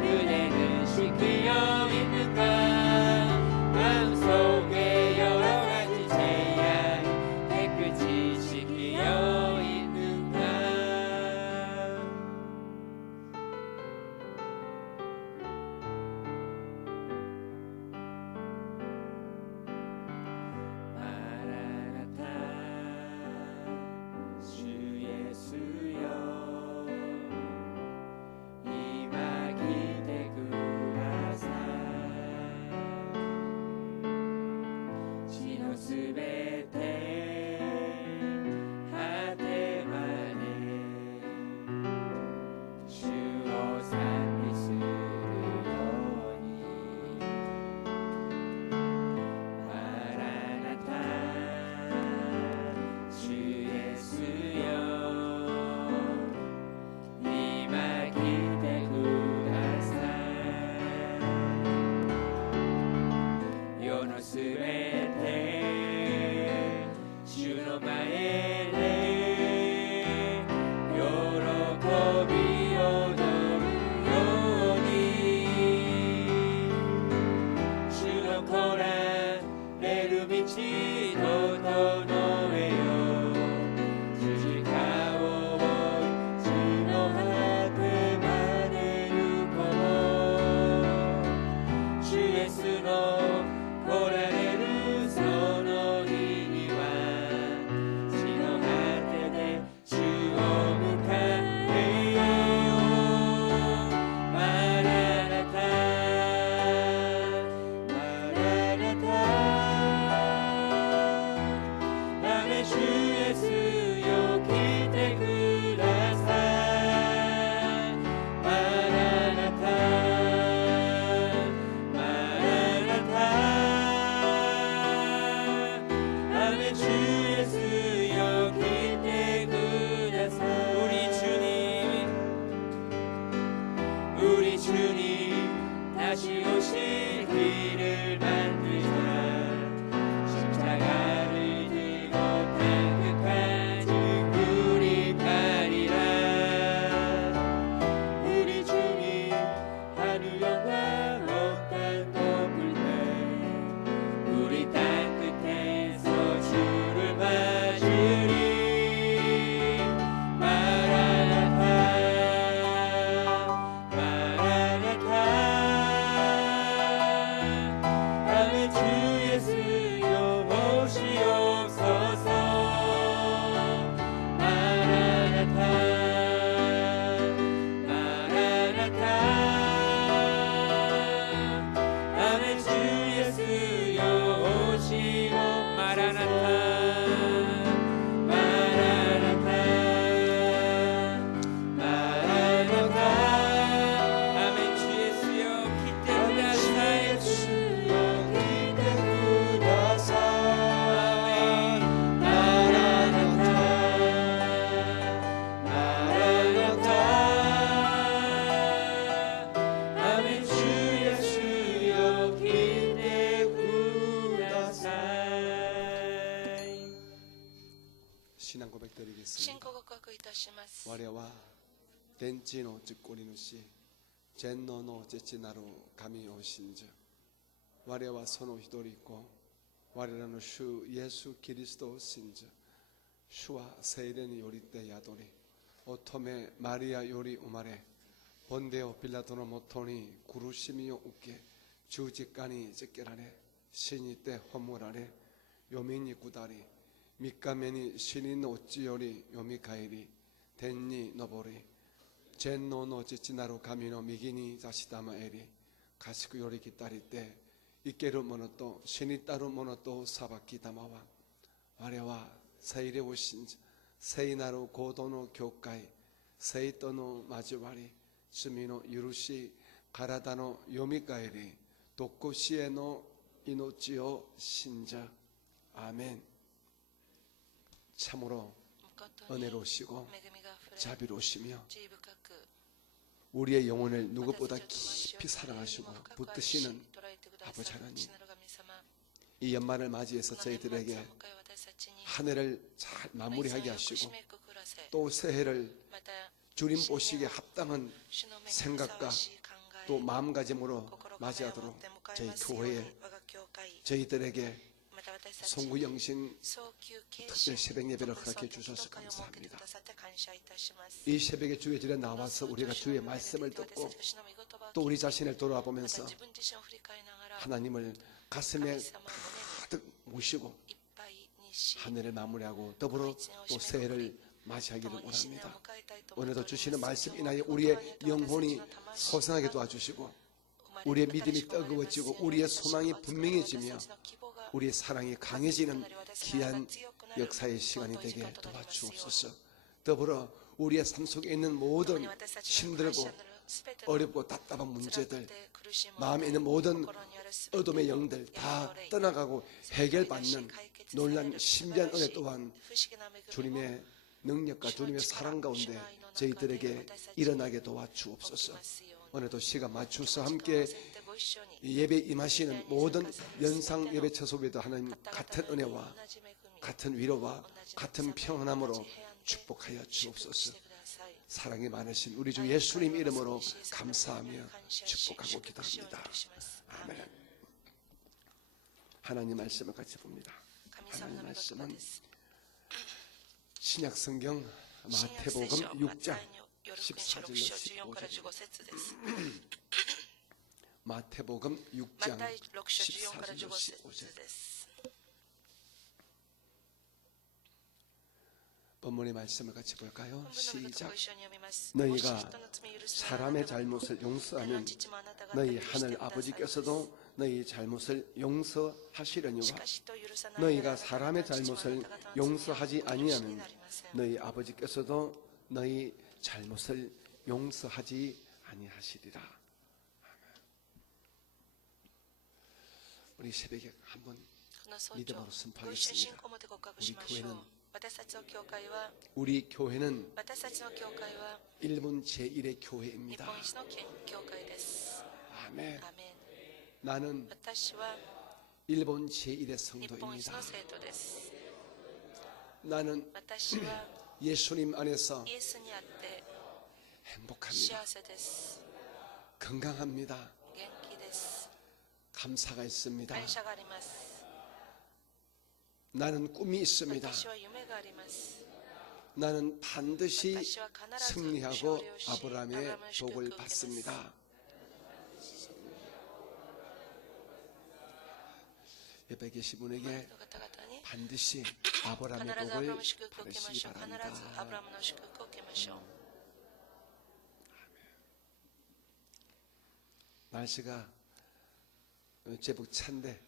그대는 지키어 있는가 마음속에 신앙 고백 信 드리겠습니다. 仰告白いたします。 我は天地の実行主全能の父なる神を信じ、我はその一人子我らの主イエス・キリストを信じ、主は聖霊によりて宿り、乙女マリアより生まれ、ポンデオ・ピラトのもとに苦しみを受け、十字架につけられ、死にて葬られ、読みに下り、三日目に死人のうちよりよみかえり、天に昇り、全能の父なる神の右に座したまえり、賢より来たりて、生ける者と死にたる者と裁きたまわ。我は聖霊を信じ、聖なる行動の教会、聖との交わり、罪の許し、体のよみかえり、徳死への命を信じ。アーメン。 참으로 誠に 은혜로우시고 恵みがあふれ 자비로우시며 慈悲深く 우리의 영혼을 누구보다 私たちを 깊이 愛し 사랑하시고 深く愛し 붙드시는 捉えてくださ 아버지 る 하나님, 父なる神様、 이 연말을 맞이해서 この年末を 저희들에게 迎え私たちに 한 해를 잘 마무리하게 よく締 하시고 めくくらせ、 또 새해를 また 주님 보시기에 합당한 主の目にふ 생각과 さわしい考え、 또 마음가짐으로 心構えを持っ 맞이하도록 て迎え 저희 ますように 교회에 我が教会、 저희들에게 また私たちに 송구영신 早急継 특별 承 새벽 예배를 特別 허락해 の祈祷 주셔서 会を設けてく 감사합니다. ださって感謝いたします。 이 새벽에 주의 질에 나와서 우리가 주의 말씀을 듣고 또 우리 자신을 돌아와 また 보면서 自分自身を振り返りながら 하나님을 가슴에 가득 모시고 いっぱいにし、 한 해를 마무리하고 더불어 또 새해를 맞이하기를 共に新年を 원합니다. 迎えたいと思っており 오늘도 ます。 주시는 말씀 今日も 인하여 御 우리의 言葉によって 영혼이 私たちの魂 소성하게 도와주시고 生まれ 우리의 新し 믿음이 く生まれますよ 뜨거워지고 うに 우리의 私たちの 소망이 熱く 분명해지며 私たちの希望が 우리의 사랑이 강해지는 귀한 역사의 시간이 되게 도와주옵소서. 더불어 우리의 삶 속에 있는 모든 힘들고 어렵고 답답한 문제들, 마음에 있는 모든 어둠의 영들 다 떠나가고 해결받는 놀란 신비한 은혜 또한 주님의 능력과 주님의 사랑 가운데 저희들에게 일어나게 도와주옵소서. 오늘도 시간 맞춰서 함께 예배 임하시는 모든 연상 예배 처소에도 하나님 같은 은혜와 같은 위로와 같은 평안함으로 축복하여 주옵소서. 사랑이 많으신 우리 주 예수님 이름으로 감사하며 축복하고 기도합니다. 아멘. 하나님 말씀을 같이 봅니다. 하나님 말씀은 신약 성경 마태복음 6장 14절로 15절. 마태복음 6장 14절로 15절. 본문의 말씀을 같이 볼까요? 시작. 너희가 사람의 잘못을 용서하면 너희 하늘 아버지께서도 너희 잘못을 용서하시려니와 너희가 사람의 잘못을 용서하지 아니하면 너희 아버지께서도 너희 잘못을 용서하지 아니하시리라. 우리 새벽에 한번 믿음으로 선포하겠습니다. 우리 교회는 일본 제1의 교회입니다. 아멘. 나는 일본 제1의 성도입니다. 나는 예수님 안에서 행복합니다. 건강합니다. 감사가 있습니다. 나는 꿈이 있습니다. 나는 반드시 승리하고 아브라함의 복을 받습니다. 옆에 계신 분에게 반드시 아브라함의 복을 받으시기 바랍니다. 날씨가 제법 찬데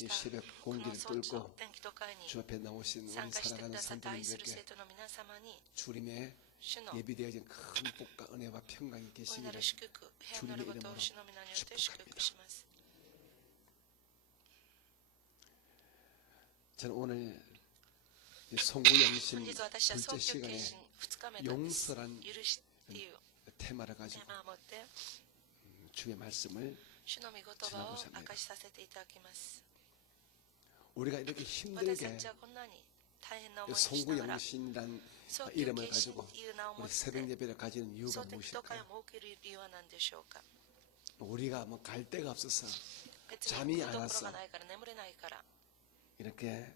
이 새벽 공기를 뚫고 주 앞에 나오신 우리 사랑하는 성도님들께 주님의 예비되어진 큰 복과 은혜와 평강이 계시기를 주님의 이름으로 축복합니다. 저는 오늘 송구영신 둘째 시간에 용서란 테마를 가지고 주의 말씀을 전하고자 합니다. 우리가 이렇게 힘들게 大変な思いをし 송구 ながら 영신이란 早期 이름을 決心 가지고 という名を持っ 우리 て 새벽 예배를 가지는 이유가 蒼天祈祷会 무엇일까요? を設ける理由は何でしょうか。 우리가 뭐 갈 데가 없어서 別に 잠이 行く 안 ところ 왔어. がないから眠れないから 이렇게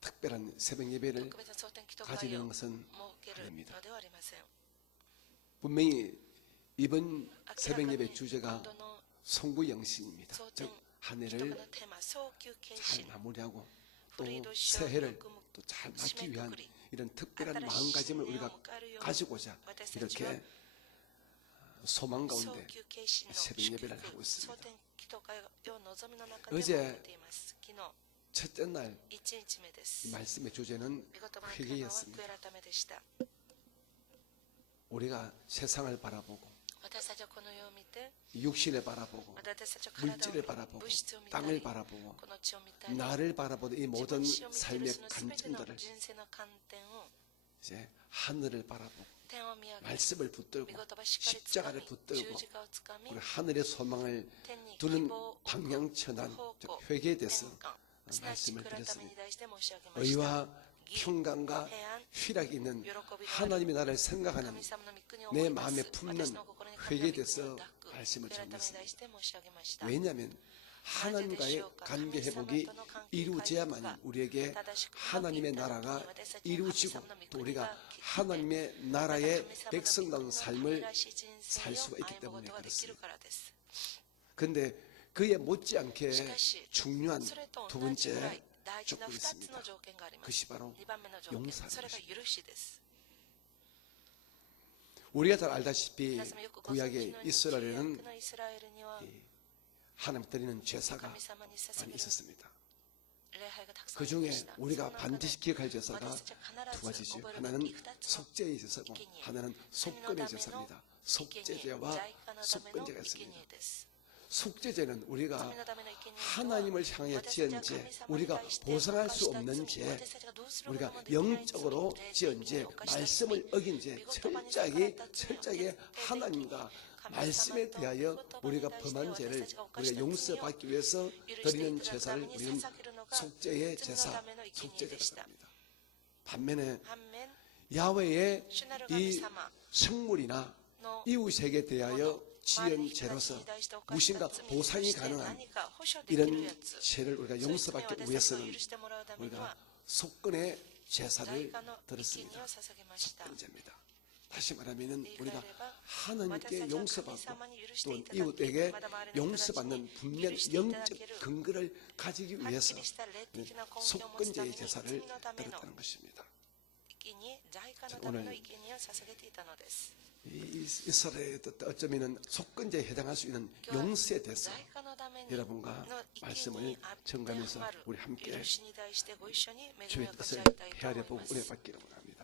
특별한 새벽 예배를 特別な蒼天祈祷会 가지는 を 것은 設ける 아닙니다. のではありません。 분명히 이번 明らか 새벽 に 예배 今 주제가 度の 송구 영신입니다. 蒼 즉 天祈祷会 한 の 해를 テーマ早期決 잘 心 마무리하고 또 古い年を 새해를 よく 또 잘 맞기 위한 締めくくり 이런 특별한 新しい 마음가짐을 新年を 우리가 迎えるように 가지고자 私たちは 이렇게 소망 早 가운데 期決心の 새벽 祝 예배를 福 하고 蒼 있습니다. 天祈祷会を望みの中で 어제 設けています。昨日 첫째 날 1日目です。 이 말씀의 주제는 御言葉のテーマは悔い 회개였습니다. 改めでした。 우리가 세상을 바라보고 私たちはこの世を見て 육신을 바라보고 私たちは体を見 물질을 바라보고 物質を見た 땅을 り 바라보고 この地を見たり 나를 바라보는 이 自分 모든 自身を見ている 삶의 その全ての 관점들을 人生の観点を 이제 하늘을 바라보고 天を見上げ 말씀을 御 붙들고 言葉しっかりつか 십자가를 み 붙들고 十字架をつかみ 우리 하늘의 소망을 天に希 두는 望を置く 방향천한 方 즉 向 회개에 대해서 転換すなわち 말씀을 悔い改めに 드렸습니다. 対して申し上げました。 의와 평강과 平安 희락이 있는 喜びがある 하나님의 나라를 생각하는 神様の御国を 내 思います 마음에 품는 私の心に神の 회개에 御国 대해서 を抱く 말씀을 悔い改めに 전했습니다. 対して申し上げました。 왜냐하면 하나님과의 관계 회복이 이루어져야만 우리에게 하나님의 나라가 이루어지고 또 우리가 하나님의 나라의 백성다운 삶을 살 수가 있기 때문에 그렇습니다. 그런데 그에 못지않게 중요한 두 번째 조건이 있습니다. 그것이 바로 2番目の条件、 용서하는 それが 것입니다. 許しです。 우리가 잘 알다시피 皆様よくご存知のよう 구약의 に旧約 이스라엘에는 のイスラエルには 하나님 드리는 제사가 神様に捧 많이 げる 있었습니다. 礼拝がたくさん 그 あり 중에 ました。 우리가 その中で 반드시 기억할 제사가 私たちは 두 必ず 가지죠. 覚えるべ 하나는 き2つの 속죄의 제사고 하나는 속건의 제사입니다. 生贄、 속죄제와 在家のための 속건제가 生 있습니다. 贄です。 속죄제는 우리가 神のための生贄とは 하나님을 향해 私たち 지은 は 죄, 神様に 우리가 対して 보상할 수 犯した 없는 罪、 죄, 私たちがどうすること 우리가 もできない罪、 영적으로 霊的 지은 に 죄, 犯した罪、 말씀을 어긴 죄, 御言葉に逆ら 철저하게 った罪を 철저하게 徹底的に 하나님과 神様 말씀에 と 대하여 御言葉に 우리가 対して 범한 私 죄를 たちが犯 우리가 した罪を 용서받기 위해서 許して 드리는 いただくた 제사를 めに 우리는 捧げるのが 속죄의 罪の 제사, ための生贄でした 속죄제라고 합니다. 반면에 反面 야훼의 主なる神 이 様 성물이나 の 이웃에게 대하여 周り 지은 の人たち 죄로서 に対して犯した 무엇인가 罪に 보상이 対して 가능한 何か保証できる 이런 やつ 죄를 우리가 そういう罪を 용서받기 私たちが 위해서는 許してもらうために 우리가 は 속건의 代 제사를 価の生贄 드렸습니다. を捧げました 속건제입니다. 다시 말하면 言い換え 우리가 れば 하나님께 私たちは神 용서받고 様に許し 또 ていただき 이웃에게 まだ周りの人たちに 용서받는 許 분명 していただ 영적 ける 근거를 가지기 はっ 위해서 きりした霊的な根拠を持つため 속건제의 に 제사를 罪のための 드렸다는 것입니다. 生贄代価のための生贄を捧げていたのです 이스라엘에 어쩌면 속건제에 해당할 수 있는 용서에 대해서 代価のために 여러분과 の生 말씀을 贄に当ては 정감해서 まる 우리 함께 許しに対してご一緒に恵み 주의 を立ち 뜻을 上げたいと 헤아려보고 思います 은혜 받기를 원합니다.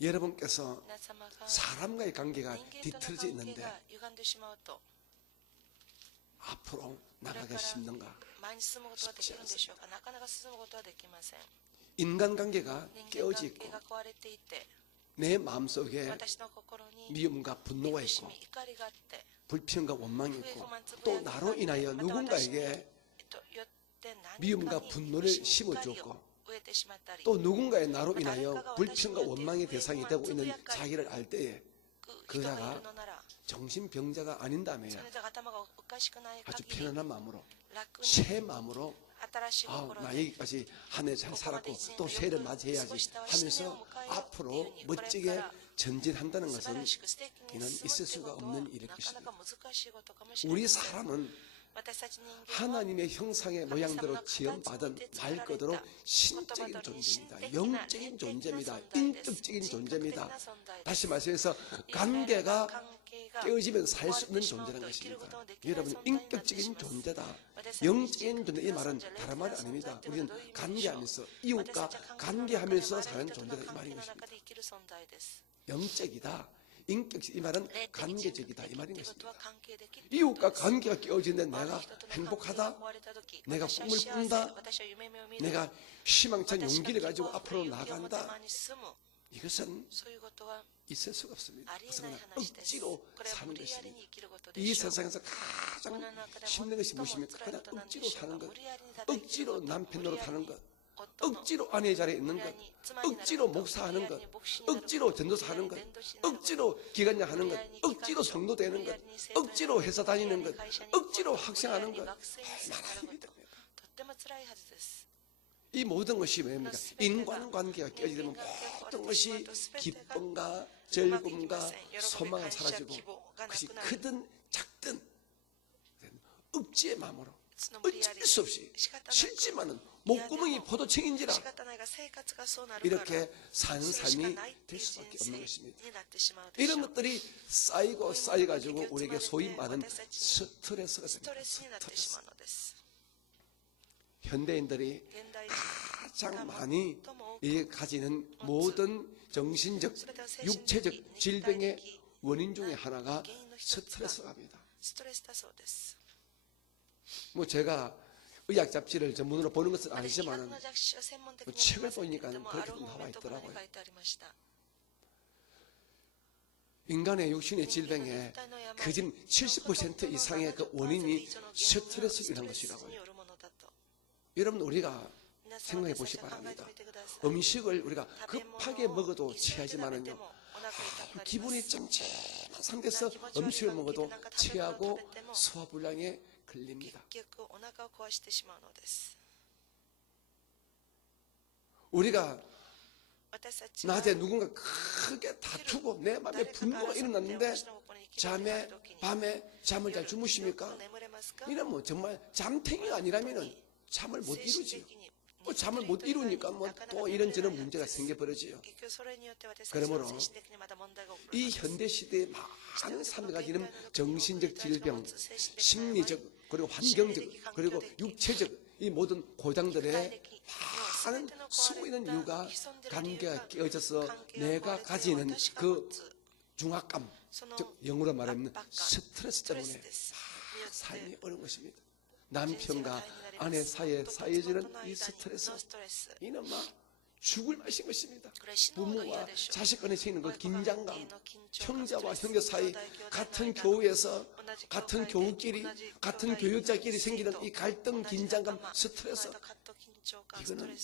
여러분께서 皆様が 사람과의 관계가 人間との 뒤틀어져 関係 있는데 が歪んでしまうと 앞으로 これ 나가기 から 쉽는가? 前に進むことはできるんでしょうかなかなか進むことはできません 인간관계가 人間 깨어져 関 있고 係が壊れていて 내 마음속에 私の心に 미움과 분노가 憎し 있고 み怒りがあって 불평과 원망이 있고 또 나로 인하여 また私に 누군가에게 よって何か 미움과 に 분노를 憎しみ怒り 심어주었고 を植えてしまったり 또 누군가의 나로 인하여 불평과 원망의 대상이 되고 있는 자기를 알 때에 人がいるのなら 정신병자가 そ 아닌다면 れで頭がおかしくない 아주 限り 편안한 마음으로 楽に 새 마음으로 新しい 아, 心 나 で 여기까지 한 해 잘 살았고 또 새해를 맞이해야지 하면서 앞으로 멋지게 전진한다는 素晴 것은 らしく素敵に 이는 進む 있을 ってこ 수가 とは 없는 일일 なかなか 것입니다. 難しいことかもしれま 우리 せん 사람은 私たち人間は 하나님의 형상의 모양대로 지음받은 말 그대로 신적인 존재입니다. 영적인 존재입니다. 인격적인 존재입니다. 다시 말씀해서 관계가 깨어지면 살 수 없는 존재라는 것입니다. 여러분, 인격적인 존재다. 영적인 존재, 이 말은 다른 말이 아닙니다. 우리는 관계하면서 이웃과 관계하면서 사는 존재다 이 말인 것입니다. 영적이다. 인격적, 이 말은 관계적이다 이 말인 것입니다. 이웃과 관계가 깨어지는데 내가 행복하다, 내가 꿈을 꾼다, 내가 희망찬 용기를 가지고 앞으로 나간다, 이것은 そういうことは 있을 수가 없습니다. ありえ 그래서 ない 그냥 話です。 억지로 これは 사는 無理やり 것입니다. に生きることで 이 しょう。 세상에서 こ 가장 の中で 힘든 것이 最も 무엇입니까? 辛い 그냥 ことなんで 억지로 しょう 사는 か。 것, 無理やりにただ生きるこ 억지로 と、 남편으로 無理やり 사는 に 것, 夫の 억지로 아내의 자리에 있는 無理や 것, りに妻になる 억지로 こと、 목사하는 無理 것, やりに牧師になること、 억지로 전도사 無理やり 하는 に 것, 伝道師になること、 억지로 기관장 하는 것, 無理やりに 억지로 機関 성도 長、 되는 無理 것, やりに生徒になる 억지로 こと、 회사 無理やり 다니는 に 것, 会社に行くこと、 억지로 無理や 학생하는 りに 것 学生にな 얼마나 るこ 힘이 と、 듭니까? とっても辛いはずです。 이 모든 것이 뭡니까? 인간관계가 깨지면 모든 것이 기쁨과 즐거움과 소망이 사라지고 그것이 크든 작든 억지의 마음으로 어쩔 수 없이 싫지만은 목구멍이 포도청인지라 仕方ないが生活がそうなるから 이렇게 사는 それしか 삶이 ないってい 될 う人 수밖에 生 없는 に 것입니다. なってしまうでしょ 이런 う。 것들이 쌓이고 쌓여가지고 우리에게 소위 말하는 스트레스가 スト 됩니다. レスになってしまうのです。 현대인들이 現代 가장 많이 가지는 모든 정신적, すべては精神 육체적 的、肉体 질병의 的 원인 중에 하나가 原因の一つが 스트레스랍니다. ストレスだそうです。 뭐 제가 의학 잡지를 전문으로 보는 것은 医学 아니지만은 の雑誌を専門的に 책을 読みませんけれど 보니까 も、 그렇게 ある本を 나와 読むところに 있더라고요. 書いてありました。 인간의 육신의 人間の 질병의 肉体の病、 거진 70% 이상의 그 원인이 스트레스로 인한 ストレス 것이라고요. によるものだと。 여러분 우리가 皆さん 생각해 私 보시 たちは考え 바랍니다. てみてください。 음식을 우리가 食べ物を 급하게 먹어도 急いで食べて 취하지만은요. もお腹痛くなります。 기분이 찜찜한 상태에서 음식을 먹어도 취하고 소화불량에 걸립니다. 結局お腹を壊してしまうのです。 우리가 私たちは 낮에 누군가 크게 다투고 내 마음에 분노가 일어났는데 잠에 밤에 잠을 잘 주무십니까? 이러면 정말 잠탱이가 아니라면은 잠을 못 이루지요. 뭐 잠을 못 이루니까 뭐 또 이런저런 문제가 생겨버리지요. 그러므로 이 현대 시대의 많은 사람들이 가지는 정신적 질병, 심리적 그리고 환경적 그리고 육체적 이 모든 고장들의 많은 숨어 있는 이유가 관계가 깨어져서 내가 가지는 그 중압감, 즉 영어로 말하면 스트레스 때문에 삶이 어려운 것입니다. 남편과 아내 사이에 쌓여지는 이 스트레스, 이는 막 죽을 맛인 것입니다. 부모와 자식 간에 생기는 그 긴장감, 형제와 형제 사이, 같은 교회에서 같은 교우끼리, 같은 교육자끼리 생기는 이 갈등, 긴장감, 스트레스, 이거는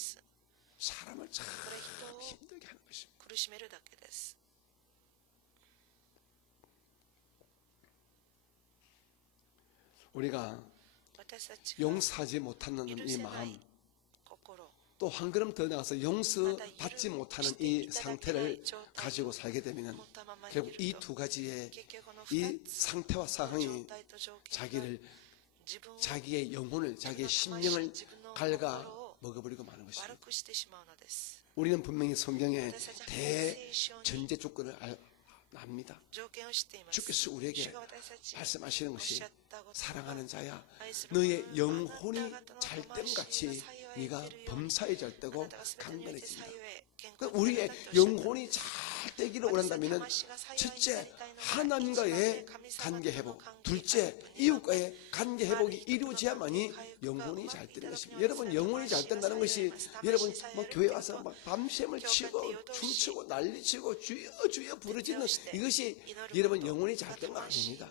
사람을 참 힘들게 하는 것입니다. 우리가 용서하지 못하는 이 마음, 또 한 걸음 더 나가서 용서받지 못하는 이 상태를 가지고 살게 되면 결국 이 두 가지의 이 상태와 상황이 자기의 영혼을, 자기의 심령을 갉아 먹어버리고 마는 것입니다. 우리는 분명히 성경에 대전제 조건을 압니다. 주께서 우리에게 말씀하시는 것이 사랑하는 자야, 너의 영혼이 잘됨 같이 네가 범사에 잘 되고 강건해진다. 우리의 영혼이 잘 되기를 원한다면 첫째, 하나님과의 관계 회복, 둘째, 이웃과의 관계 회복이 이루어져야만이 영혼이 잘 되는 것입니다. 여러분, 영혼이 잘 된다는 것이 여러분 뭐 교회 와서 막 밤샘을 치고 춤추고 난리치고 주여 주여 부르짖는 이것이 여러분 영혼이 잘 된 거 아닙니다.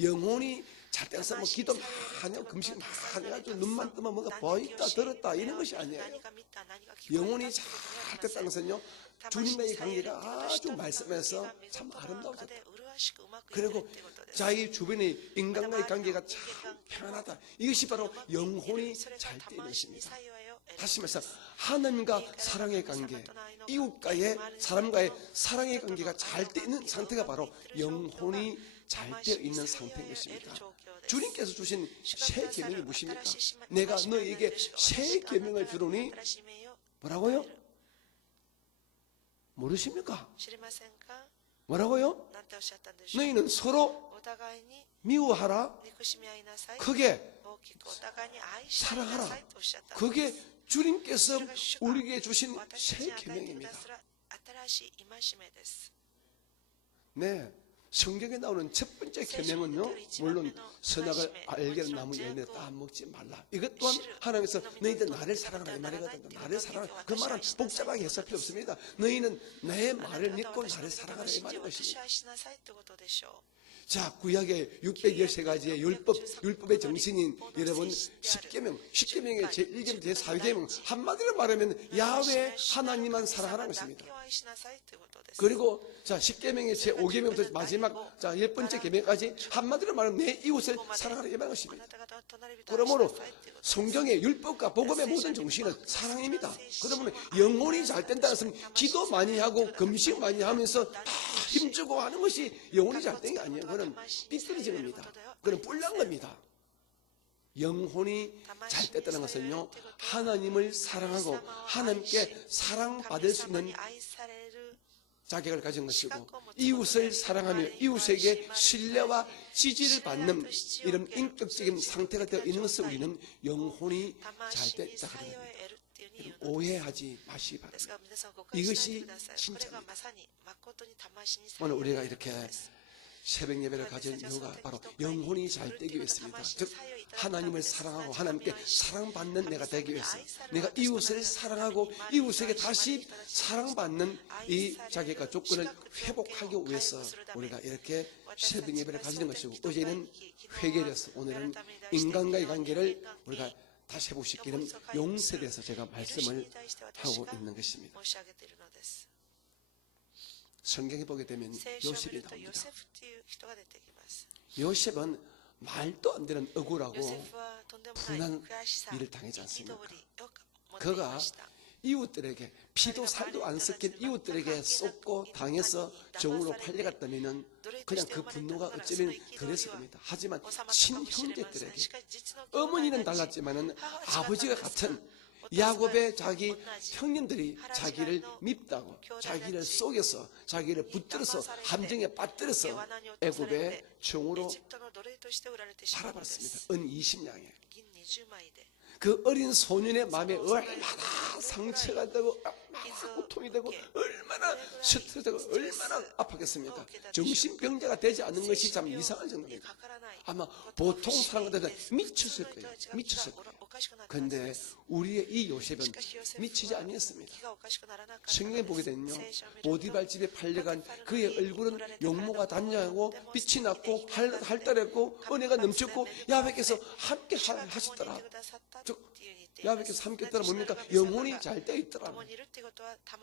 영혼이 잘 돼서 뭐 기도 많이 하고 금식 많이 해가지고 눈만 뜨면 뭐가 보였다 들었다 이런 것이 아니에요. 영혼이 잘 됐다는 것은요, 주님과의 관계가 아주 말씀에서 참 아름다워졌다. 그리고 자기 주변의 인간과의 관계가 참 평안하다. 이것이 바로 영혼이 잘 되는 것입니다. 다시 말해서 하나님과 사랑의 관계, 이웃과의 사람과의 사랑의 관계가 잘 되어 있는 상태가 바로 영혼이 잘 되어 있는 상태인 것입니다. 주님께서 주신 새 계명이 무엇입니까? 내가 너에게 새 계명을 주노니 뭐라고요? 모르십니까? 뭐라고요? 너희는 서로 미워하라, 크게 사랑하라. 그게 주님께서 우리에게 주신 새 계명입니다. 네, 성경에 나오는 첫 번째 계명은요, 물론 선악을 알게 나무 열매 따먹지 말라. 이것 또한 하나님께서 너희들 나를 사랑하라 이 말이거든요. 나를 사랑하라. 그 말은 복잡하게 해석할 필요 없습니다. 너희는 내 말을 믿고 나를 사랑하라 이 말인 것입니다. 자, 구약의 613가지의 율법의 정신인 여러분 10계명의 제1계명, 제4계명 한마디로 말하면 야훼 하나님만 사랑하라는 것입니다. 그리고 자, 10계명의 제5계명부터 마지막 자, 10번째 계명까지 한마디로 말하면 내 이웃을 사랑하라 이 말인 것입니다. 그러므로 성경의 율법과 복음의 모든 정신은 사랑입니다. 그러면 영혼이 잘 된다는 것은 기도 많이 하고 금식 많이 하면서 다 힘주고 하는 것이 영혼이 잘 된 게 아니에요. 그건 삐뚤어진 겁니다. 그건 뿔난 겁니다. 영혼이 잘 됐다는 것은요, 하나님을 사랑하고 하나님께 사랑받을 수 있는 자격을 가진 것이고, 이웃을 사랑하며 이웃에게 신뢰와 지지를 받는 이런 인격적인 상태가 되어 있는 것을 우리는 영혼이 잘 됐다 그러는 겁니다. 오해하지 마시기 바랍니다. 이것이 진짜입니다. 오늘 우리가 이렇게 새벽 예배를 가진 이유가 바로 영혼이 잘 되기 위해서입니다. 즉 하나님을 사랑하고 하나님께 사랑받는 내가 되기 위해서, 내가 이웃을 사랑하고 이웃에게 다시 사랑받는 이 자격과 조건을 회복하기 위해서 우리가 이렇게 새벽 예배를 가지는 것이고, 어제는 회개에서 오늘은 인간과의 관계를 우리가 다시 회복시키는 용서에 대해서 제가 말씀을 하고 있는 것입니다. 성경에 보게 되면 요셉이 나옵니다. 요셉은 말도 안 되는 억울하고 분한 일을 당하지 않습니까? 그가 이웃들에게 피도 살도 안 섞인 이웃들에게 쏟고 당해서 종으로 팔려갔다면 그냥 그 분노가 어쩌면 덜했을 겁니다. 하지만 친형제들에게, 어머니는 달랐지만은 아버지가 같은 야곱의 자기 형님들이 자기를 밉다고, 자기를 속여서, 자기를 붙들어서 함정에 빠뜨려서 애굽의 종으로 팔아버렸습니다. 은 20냥에. 그 어린 소년의 마음에 얼마나 상처가 되고 얼마나 고통이 되고 얼마나 스트레스되고 얼마나 아팠겠습니까? 정신병자가 되지 않는 것이 참 이상한 정도입니다. 아마 보통 사람들은 미쳤을 거예요. 미쳤을 거예요. 그런데 우리의 이 요셉은 미치지 아니었습니다. 성경에 보게 되면요, 보디발 집에 팔려간 그의 얼굴은 용모가 단장하고 빛이 났고 활달했고 은혜가 넘쳤고 야훼께서 함께 하시더라. 즉 야훼께서 함께 했더라 뭡니까? 영혼이 잘 되어 있더라.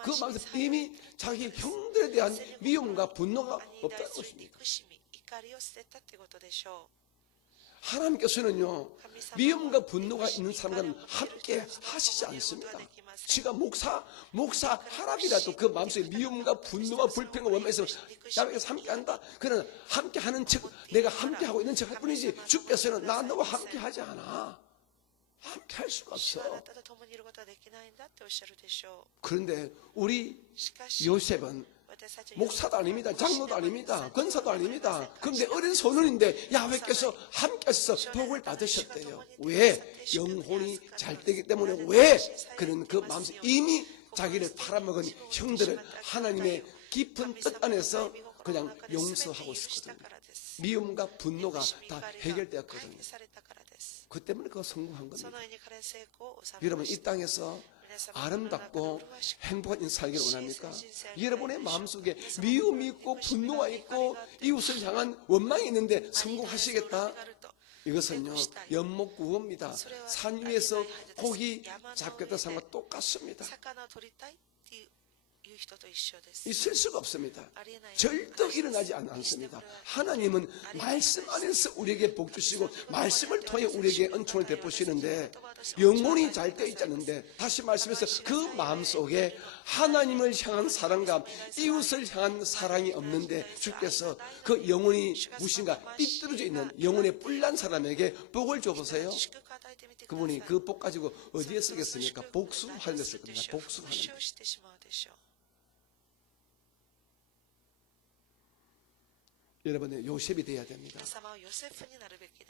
그 마음에서 이미 자기 형들에 대한 미움과 분노가 없다는 것입니다. 하나님께서는요, 미움과 분노가 있는 사람과는 함께 하시지 않습니다. 지가 목사 하랍이라도 그 마음속에 미움과 분노와 불평과 원망에서 야훼께서 함께 한다. 그러나 함께 하는 척, 내가 함께 하고 있는 척 할 뿐이지 주께서는 나 너와 함께 하지 않아. 함께 할 수가 없어. 그런데 우리 요셉은 목사도 아닙니다. 장로도 아닙니다. 권사도 아닙니다. 그런데 어린 소년인데 야훼께서 함께 하셔서 복을 받으셨대요. 왜? 영혼이 잘 되기 때문에. 왜? 그는 그 마음속에 이미 자기를 팔아먹은 형들을 하나님의 깊은 뜻 안에서 그냥 용서하고 있었거든요. 미움과 분노가 다 해결되었거든요. 그 때문에 그가 성공한 겁니다. 여러분, 이 땅에서 아름답고 행복한 인생 살기를 원합니까? 여러분의 마음속에 미움이 있고 분노가 있고 이웃을 향한 원망이 있는데 성공하시겠다? 이것은요, 연목구호입니다. 산 위에서 고기 잡겠다 상과 똑같습니다. 있을 수가 없습니다. 절대 일어나지 않습니다. 하나님은 말씀 안에서 우리에게 복 주시고 말씀을 통해 우리에게 은총을 베푸시는데 영혼이 잘 되어 있지 않는데, 다시 말씀해서 그 마음속에 하나님을 향한 사랑과 이웃을 향한 사랑이 없는데 주께서 그 영혼이 무엇인가 삐뚤어져 있는 영혼의 뿔난 사람에게 복을 줘보세요. 그분이 그 복 가지고 어디에 쓰겠습니까? 복수하는 데 쓸 겁니다. 복수하는 데. 여러분의 요셉이 되어야 됩니다.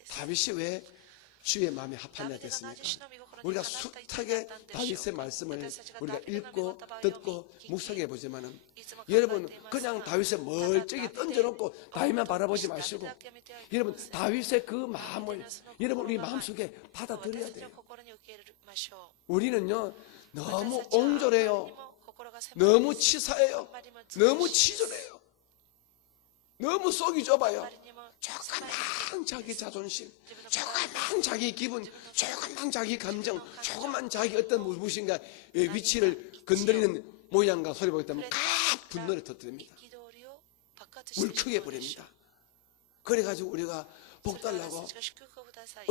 다윗이 왜 주의 마음에 합한 자 됐습니까? 우리가 숱하게 다윗의 말씀을 우리가 읽고 듣고 묵상해 보지만은 여러분 그냥 다윗의 멀쩡히 던져놓고 다윗만 바라보지 마시고 여러분 다윗의 그 마음을 여러분 우리 마음속에 받아들여야 돼요. 우리는요 너무 옹졸해요. 너무 치사해요. 너무 치졸해요. 너무 속이 좁아요. 조금만 자기 자존심, 조금만 자기 기분, 조금만 자기 감정, 조금만 자기 어떤 무엇인가 위치를 건드리는 모양과 소리 보기 때문에 각 분노를 터뜨립니다. 울크게 버립니다. 그래가지고 우리가 복 달라고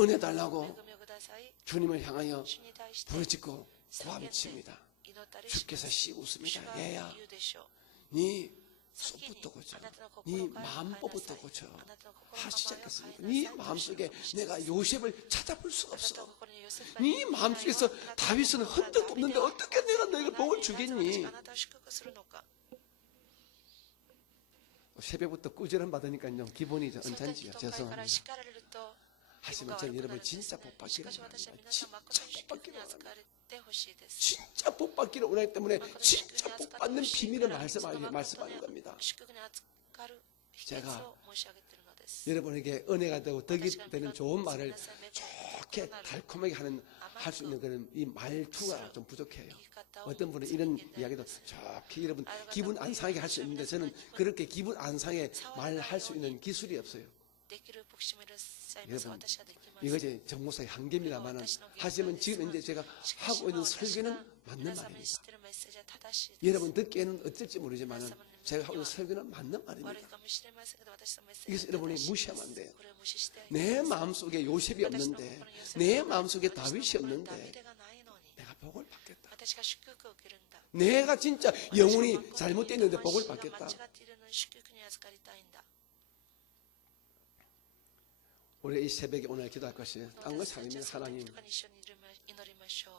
은혜 달라고 주님을 향하여 부르짖고 고함칩니다. 주께서 씌우십니다. 얘야, 네 속부터 고쳐, 네 마음법부터 고쳐 하시지 않겠습니까? 네 마음속에 내가 요셉을 찾아볼 수가 없어. 네 마음속에서 다윗은 흔적도 없는데 어떻게 내가 너에게 복을 주겠니? 새벽부터 꾸지람 받으니까요 기분이 언짢지요. 죄송합니다. 하지만 저는 여러분 진짜 복 받기를 원합니다. 진짜 복 받기를 원합니다. 진짜 복 받기를 원하기 때문에 진짜 복 받는 비밀을 말씀하는 겁니다. 제가 여러분에게 은혜가 되고 덕이 되는 좋은 말을 좋게 달콤하게 할 수 있는 그런 이 말투가 좀 부족해요. 어떤 분은 이런 이야기도 좋게 여러분 기분 안 상하게 할 수 있는데 저는 그렇게 기분 안 상하게 말할 수 있는 기술이 없어요. 여러분 이것이 정목사의 한계입니다만은 하지만 지금 이제 제가 하고 있는 설교는 맞는 말입니다. 여러분 듣기에는 어쩔지 모르지만은 제가 하고 있는 설교는 맞는 말입니다. 그래서 여러분이 무시하면 안 돼요. 내 마음속에 요셉이 없는데 내 마음속에 다윗이 없는데 내가 복을 받겠다. 내가 진짜 영혼이 잘못됐는데 복을 받겠다. 우리가 이 새벽에 오늘 기도할 것이 딴 것이 아닙니다. 하나님,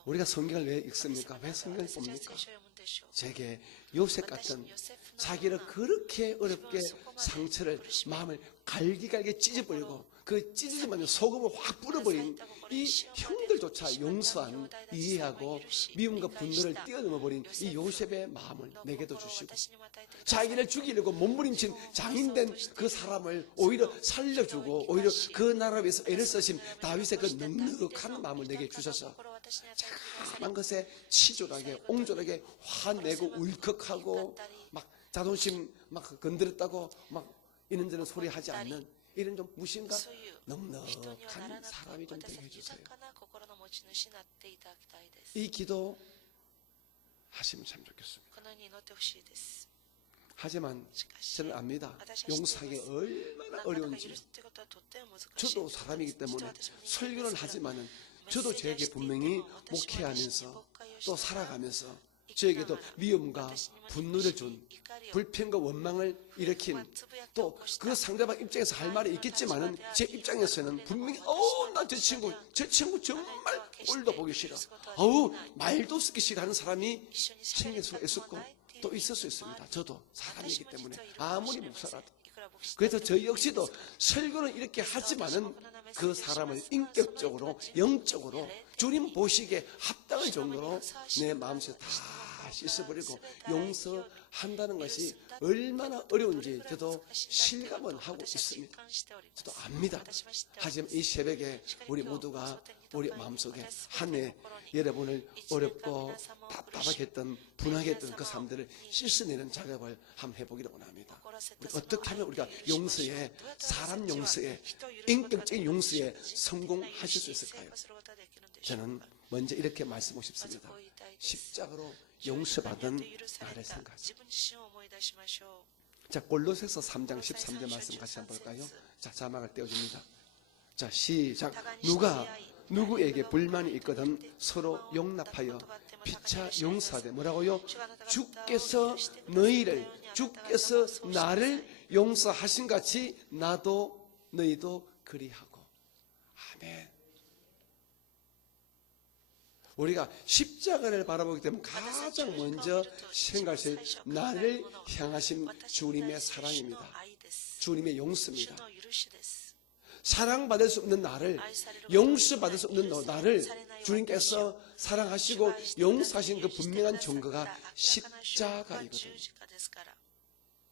우리가 성경을 왜 읽습니까? 왜 성경을 봅니까? 제게 요셉 같은 자기를 그렇게 어렵게 상처를 마음을 갈기갈기 찢어버리고 그 찢어지면 소금을 확 뿌려버린 이 형들조차 용서한 이해하고 미움과 분노를 뛰어넘어버린 이 요셉의 마음을 내게도 주시고 자기를 죽이려고 몸부림친 장인된 그 사람을 오히려 살려주고 오히려 그 나라를 위해서 애를 쓰신 다윗의 그 넉넉한 마음을 내게 주셔서 작은 것에 치졸하게 옹졸하게 화내고 울컥하고 막 자존심 막 건드렸다고 막 이런저런 소리 하지 않는 이런 좀 무심과 넉넉한 사람이 좀 되게 해주세요. 이 기도 하시면 참 좋겠습니다. 하지만 저는 압니다. 용서하기 얼마나 어려운지. 저도 사람이기 때문에 설교는 하지만은 저도 저에게 분명히 목회하면서 또 살아가면서 저에게도 미움과 분노를 준 불평과 원망을 일으킨 또 그 상대방 입장에서 할 말이 있겠지만은 제 입장에서는 분명히 나 저 친구 정말 꼴도 보기 싫어. 말도 쓰기 싫어하는 사람이 생길 수가 있었고 또 있을 수 있습니다. 저도 사람이기 때문에 아무리 목사라도. 그래서 저 역시도 설교는 이렇게 하지만은 그 사람을 인격적으로 영적으로 주님 보시기에 합당할 정도로 내 마음속에 다 씻어버리고 용서한다는 것이 얼마나 어려운지 저도 실감은 하고 있습니다. 저도 압니다. 하지만 이 새벽에 우리 모두가 우리 마음속에 한 해 여러분을 어렵고 답답하게 했던 분하게 했던 그 사람들을 씻어내는 작업을 한번 해보기를 원합니다. 어떻게 하면 우리가 용서에 사람 용서에 인격적인 용서에 성공하실 수 있을까요? 저는 먼저 이렇게 말씀하고 싶습니다. 십자가로 용서받은 나를 생각하죠. 자, 골로새서 3장 13절 말씀 같이 한번 볼까요? 자, 자막을 떼어줍니다. 자, 시작. 누가 누구에게 불만이 있거든 서로 용납하여 피차 용서하되 뭐라고요? 주께서 나를 용서하신 같이 나도 너희도 그리하고. 아멘. 우리가 십자가를 바라보기 때문에 가장 먼저 생각할 나를 향하신 주님의 사랑입니다. 주님의 용서입니다. 사랑받을 수 없는 나를, 용서받을 수 없는 나를 주님께서 사랑하시고 용서하신 그 분명한 증거가 십자가이거든요.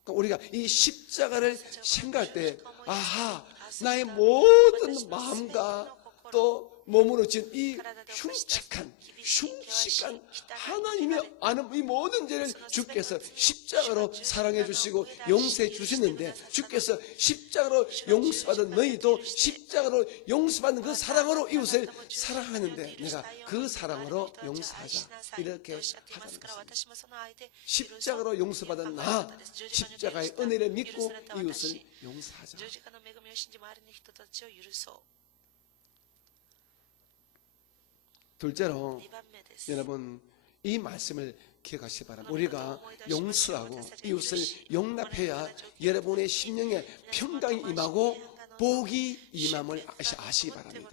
그러니까 우리가 이 십자가를 생각할 때, 아하, 나의 모든 마음과 또 몸으로 지은 이 흉측한 하나님의 아는 이 모든 죄를 주께서 십자가로 사랑해 주시고 용서해 주시는데, 주께서 십자가로 용서받은 너희도 십자가로 용서받는 그 사랑으로 이웃을 사랑하는데 내가 그 사랑으로 용서하자, 이렇게 하자는 것입니다. 십자가로 용서받은 나, 십자가의 은혜를 믿고 이웃을 용서하자. 둘째로 여러분, 이 말씀을 기억하시기 바랍니다. 우리가 용서하고 이웃을 용납해야 여러분의 심령에 평강이 임하고 복이 임함을 아시기 바랍니다.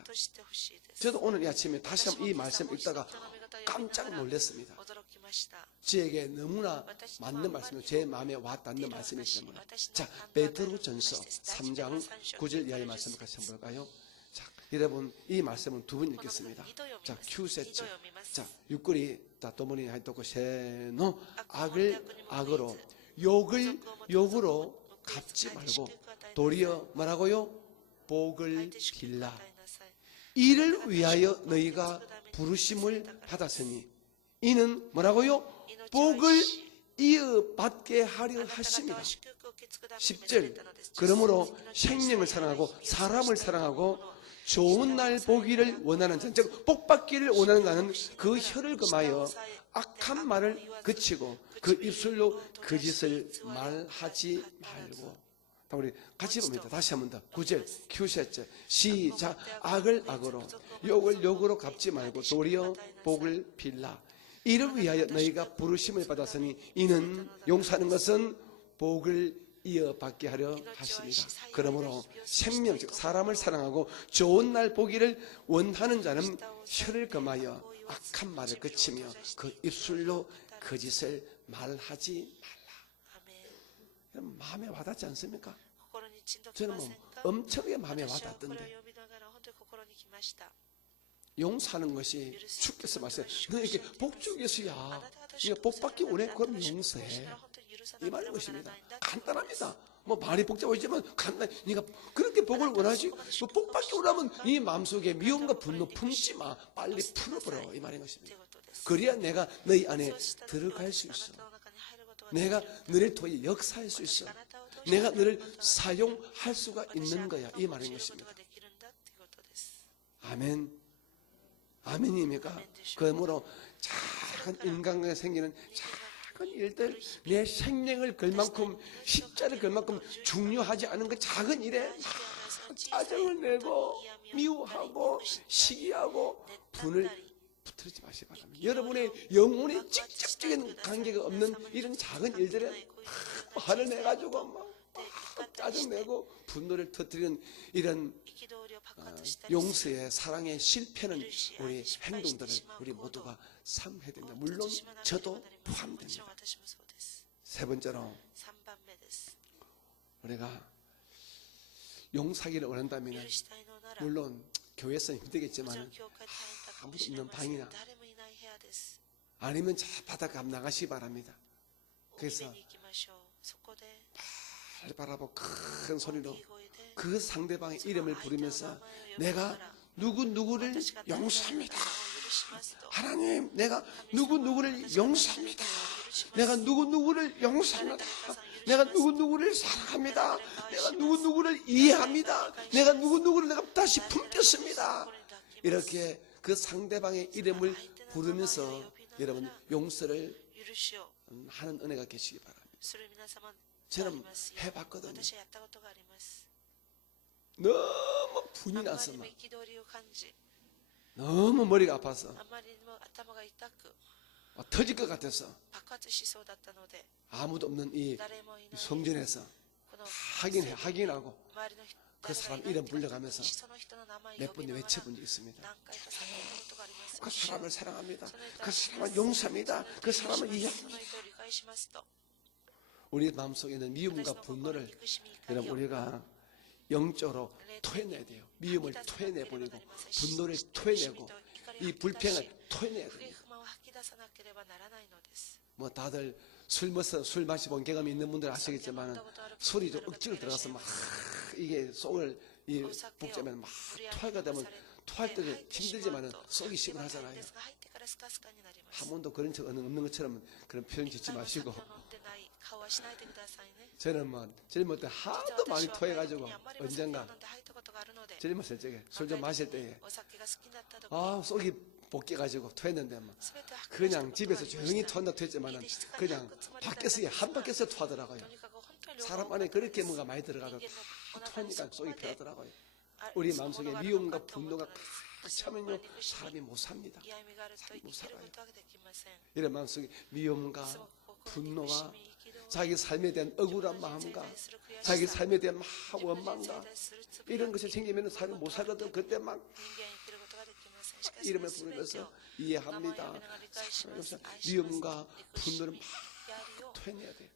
저도 오늘 이 아침에 다시 한번 이 말씀 읽다가 깜짝 놀랐습니다. 저에게 너무나 맞는 말씀이에요. 제 마음에 와닿는 말씀이기 때문에. 자, 베드로전서 3장 9절 이하의 말씀을 같이 한번 볼까요? 자, 여러분, 이 말씀은 두 번 읽겠습니다. 자, 큐세츠. 자, 육골이 자, 도모니 하이토코 세노. 악을 악으로, 욕을 욕으로 갚지 말고 도리어 뭐라고요? 복을 빌라. 이를 위하여 너희가 부르심을 받았으니 이는 뭐라고요? 복을 이어받게 하려 하십니다. 10절. 그러므로 생명을 사랑하고 사람을 사랑하고 좋은 날 보기를 원하는 자, 즉 복받기를 원하는 자는 그 혀를 금하여 악한 말을 그치고 그 입술로 거짓을 말하지 말고. 우리 같이 봅니다. 다시 한 번 더. 9절 큐셋째 시작. 악을 악으로, 욕을 욕으로 갚지 말고 도리어 복을 빌라. 이를 위하여 너희가 부르심을 받았으니 이는 용서하는 것은 복을 이어받게 하려 하십니다. 그러므로 생명, 즉 사람을 사랑하고 좋은 날 보기를 원하는 자는 혀를 금하여 악한 말을 그치며 그 입술로 거짓을 말하지 말라. 마음에 와닿지 않습니까? 저는 뭐 엄청나게 마음에 와닿던데, 용서하는 것이 주께서 말씀하세요. 너에게 복 주기 위해서야. 네가 복 받기 원해? 그럼 용서해. 이 말인 것입니다. 간단합니다. 뭐 말이 복잡하지만 간단히, 네가 그렇게 복을 원하지, 뭐 복 받기 원하면 네 마음속에 미움과 분노 품지 마. 빨리 풀어버려, 이 말인 것입니다. 그래야 내가 너희 안에 들어갈 수 있어. 내가 너를 통해 역사할 수 있어. 내가 너를 사용할 수가 있는 거야, 이 말인 것입니다. 아멘. 아멘입니까? 그러므로 작은 인간관계에 생기는 작은 일들, 내 생명을 걸 만큼, 십자를 걸 만큼 중요하지 않은 그 작은 일에 짜증을 내고 미워하고 시기하고 분을 붙들지 마시기 바랍니다. 여러분의 영혼의 직접적인 관계가 없는 이런 작은 일들에 화를 내가지고 막 짜증내고 분노를 터뜨리는 이런 용서의 사랑의 실패는 우리 행동들을 우리 모두가 삼해야 됩니다. 물론 저도 포함됩니다. 세 번째로, 우리가 용서하기를 원한다면 물론 교회에서 힘들겠지만 아무도 없는 방이나 아니면 저 바닷가 나가시기 바랍니다. 그래서 발 바라보고 큰 소리로 그 상대방의 이름을 부르면서 내가 누구누구를 용서합니다. 하나님, 내가 누구누구를 용서합니다. 내가 누구누구를 용서합니다. 내가 누구누구를 사랑합니다. 내가 누구누구를 이해합니다. 내가 누구누구를 내가 다시 품겠습니다. 이렇게 그 상대방의 이름을 부르면서 여러분 용서를 하는 은혜가 계시기 바랍니다. 저는 해봤거든요. 너무 분이 나서 막 너무 머리가 아파서 터질 것 같아서 아무도 없는 이 성전에서 확인하고 그 사람 이름 불러가면서 몇 번 외쳐본 적이 있습니다. 그 사람을 사랑합니다. 그 사람을 용서합니다. 그 사람을 이해합니다. 우리 마음속에 있는 미움과 분노를 여러분 우리가 영적으로 토해내야 돼요. 미움을 토해내버리고 분노를 토해내고 이 불평을 토해내야 됩니다. 뭐 다들 술 마시본 경험이 있는 분들 아시겠지만 술이 좀 억지로 들어가서 막 이게 속을 북자면 막 토하게 되면 토할 때도 힘들지만 속이 시원하잖아요. 한 번도 그런 적 없는 것처럼 그런 표현 짓지 마시고 저는 뭐 젊을 때 하도 많이 토해가지고 언젠가 젊었을 적에 술 좀 마실 때에 속이 볶여가지고 토했는데 뭐 그냥 집에서 조용히 토한다 토했지만은 그냥 밖에서 한 밖에서 토하더라고요. 사람 안에 그렇게 뭔가 많이 들어가도 토하니까 속이 편하더라고요. 우리 마음속에 미움과 분노가 꽉 차면요 사람이 못 삽니다. 사람이 못 살아요. 이런 마음속에 미움과 분노와 자기 삶에 대한 억울한 마음과 자기 삶에 대한 원망과 이런 것이 생기면 사람이 못 살거든. 그때 막 이름을 부르면서 이해합니다. 미움과 분노를 막 토해내야 돼요.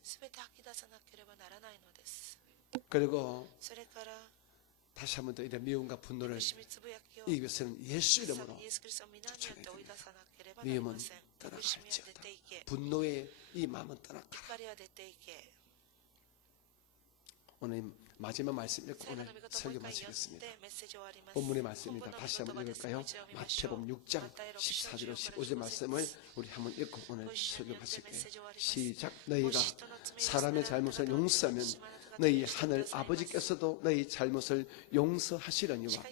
그리고 다시 한 번 더 이런 미움과 분노를 이기기 위해서는 예수 이름으로 쫓아내야 됩니다. 미움은 떠나갈지어다. 분노의 이 마음은 떠나가라. 오늘 마지막 말씀 읽고 오늘 설교 마치겠습니다. 본문의 말씀입니다. 다시 한번 읽을까요? 마태복음 6장 14절 15절 말씀을 우리 한번 읽고 오늘 설교 마칠게요. 시작. 너희가 사람의 잘못을 용서하면 너희 하늘 아버지께서도 너희 잘못을 용서하시려니와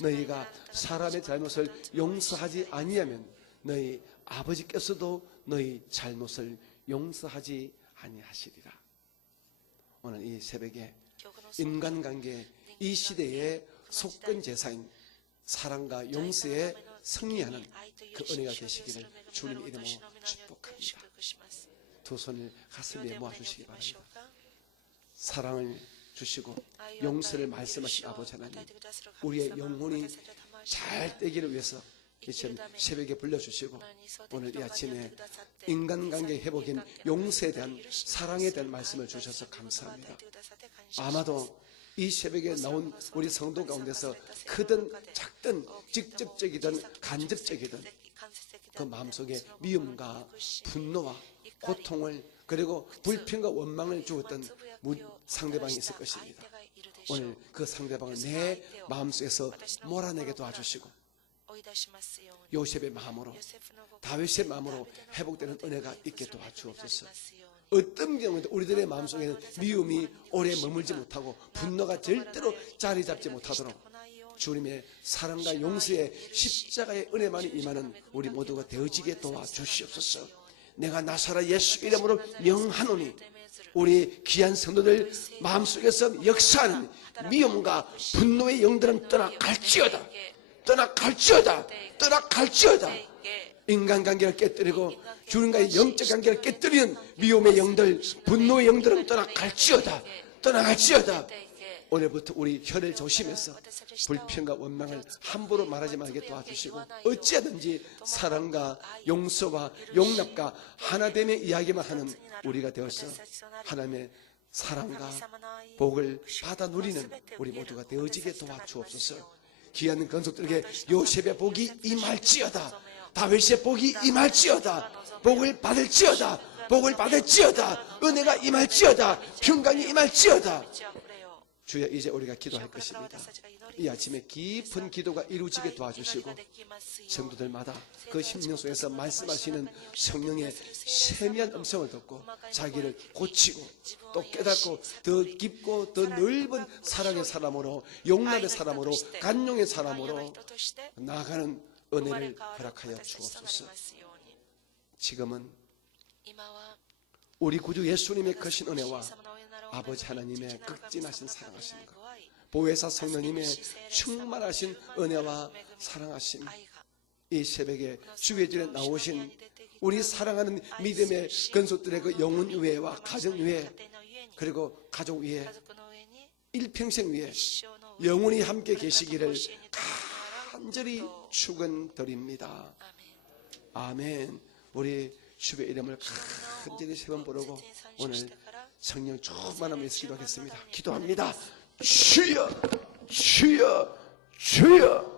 너희가 사람의 잘못을 용서하지 아니하면 너희 아버지께서도 너희 잘못을 용서하지 아니하시리라. 오늘 이 새벽에 인간관계 이 시대의 속건제사인 사랑과 용서에 승리하는 그 은혜가 되시기를 주님 이름으로 축복합니다. 두 손을 가슴에 모아주시기 바랍니다. 사랑을 주시고 용서를 말씀하신 아버지 하나님, 우리의 영혼이 잘 되기를 위해서 이처럼 새벽에 불러주시고 오늘 이 아침에 인간관계 회복인 용서에 대한 사랑에 대한 말씀을 주셔서 감사합니다. 아마도 이 새벽에 나온 우리 성도 가운데서 크든 작든 직접적이든 간접적이든 그 마음속에 미움과 분노와 고통을 그리고 불평과 원망을 주었던 상대방이 있을 것입니다. 오늘 그 상대방을 내 마음속에서 몰아내게 도와주시고 요셉의 마음으로 다윗의 마음으로 회복되는 은혜가 있게 도와주옵소서. 어떤 경우에도 우리들의 마음속에는 미움이 오래 머물지 못하고 분노가 절대로 자리 잡지 못하도록 주님의 사랑과 용서의 십자가의 은혜만이 임하는 우리 모두가 되어지게 도와주시옵소서. 내가 나사렛 예수 이름으로 명하노니 우리 귀한 성도들 마음속에서 역사하는 미움과 분노의 영들은 떠나갈지어다. 떠나갈지어다. 떠나갈지어다. 인간관계를 깨뜨리고 주님과의 영적 관계를 깨뜨리는 미움의 영들, 분노의 영들은 떠나갈지어다. 떠나갈지어다. 오늘부터 우리 혀를 조심해서 불평과 원망을 함부로 말하지 말게 도와주시고 어찌하든지 사랑과 용서와 용납과 하나됨의 이야기만 하는 우리가 되어서 하나님의 사랑과 복을 받아 누리는 우리 모두가 되어지게 도와주옵소서. 귀한 건속들에게 요셉의 복이 임할지어다. 다윗의 복이 임할지어다. 복을 받을지어다. 복을 받을지어다. 은혜가 임할지어다. 평강이 임할지어다. 주여, 이제 우리가 기도할 것입니다. 이 아침에 깊은 기도가 이루어지게 도와주시고 성도들마다 그 심령 속에서 말씀하시는 성령의 세미한 음성을 듣고 자기를 고치고 또 깨닫고 더 깊고 더 넓은 사랑의 사람으로, 용납의 사람으로, 간용의 사람으로 나아가는 은혜를 허락하여 주옵소서. 지금은 우리 구주 예수님의 크신 은혜와 아버지 하나님의 극진하신 사랑하심, 보혜사 성령님의 충만하신 은혜와 사랑하심, 이 새벽에 주의 전에 나오신 우리 사랑하는 믿음의 건속들의 그 영혼 위에와 가정 위에 그리고 가족 위에 일평생 위에 영원히 함께 계시기를 간절히 축원드립니다. 아멘. 우리 주의 이름을 간절히 세 번 부르고 오늘 성령 충만함을 위해서 기도하겠습니다. 기도합니다. 주여 주여 주여